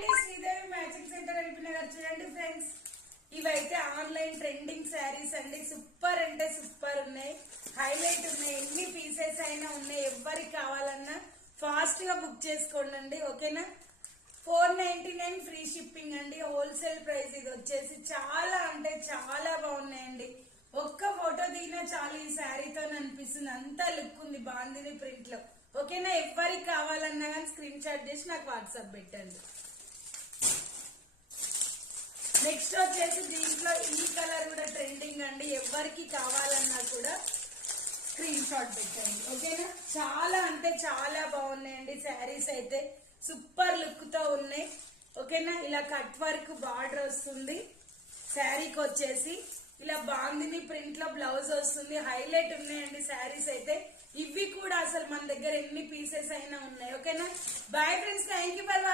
అండి, Sridevi matching centre Nagar. చూడండి friends, ఇవైతే ఆన్లైన్ ట్రెండింగ్ శారీస్ అండి. సూపర్ అంటే సూపర్ ఉన్నాయి, హైలైట్ ఉన్నాయి. ఎన్ని పీసెస్ అయినా ఉన్నాయి. ఎవరికి కావాలన్నా ఫాస్ట్ గా బుక్ చేసుకోండి. ఓకేనా? 499 ఫ్రీ షిప్పింగ్ అండి. హోల్సేల్ ప్రైస్ ఇది వచ్చేసి. చాలా అంటే చాలా బాగున్నాయండి. ఒక్క ఫోటో దిగినా చాలు ఈ శారీతో అనిపిస్తుంది. అంత లుక్ ఉంది బాందిని ప్రింట్ లో. ఓకేనా? ఎవరికి కావాలన్నా కానీ స్క్రీన్ షాట్ చేసి నాకు వాట్సాప్ పెట్టండి. నెక్స్ట్ వచ్చేసి దీంట్లో ఈ కలర్ కూడా ట్రెండింగ్ అండి. ఎవరికి కావాలన్నా కూడా స్క్రీన్ షాట్ పెట్టండి. ఓకేనా? చాలా అంటే చాలా బాగున్నాయండి శారీస్ అయితే. సూపర్ లుక్ తో ఉన్నాయి. ఓకేనా? ఇలా కట్ వర్క్ బార్డర్ వస్తుంది. శారీకి వచ్చేసి ఇలా బాందిని ప్రింట్ లో బ్లౌజ్ వస్తుంది. హైలైట్ ఉన్నాయండి శారీస్ అయితే. ఇవి కూడా అసలు మన దగ్గర ఎన్ని పీసెస్ అయినా ఉన్నాయి. ఓకేనా? Bye friends, thank you for watching.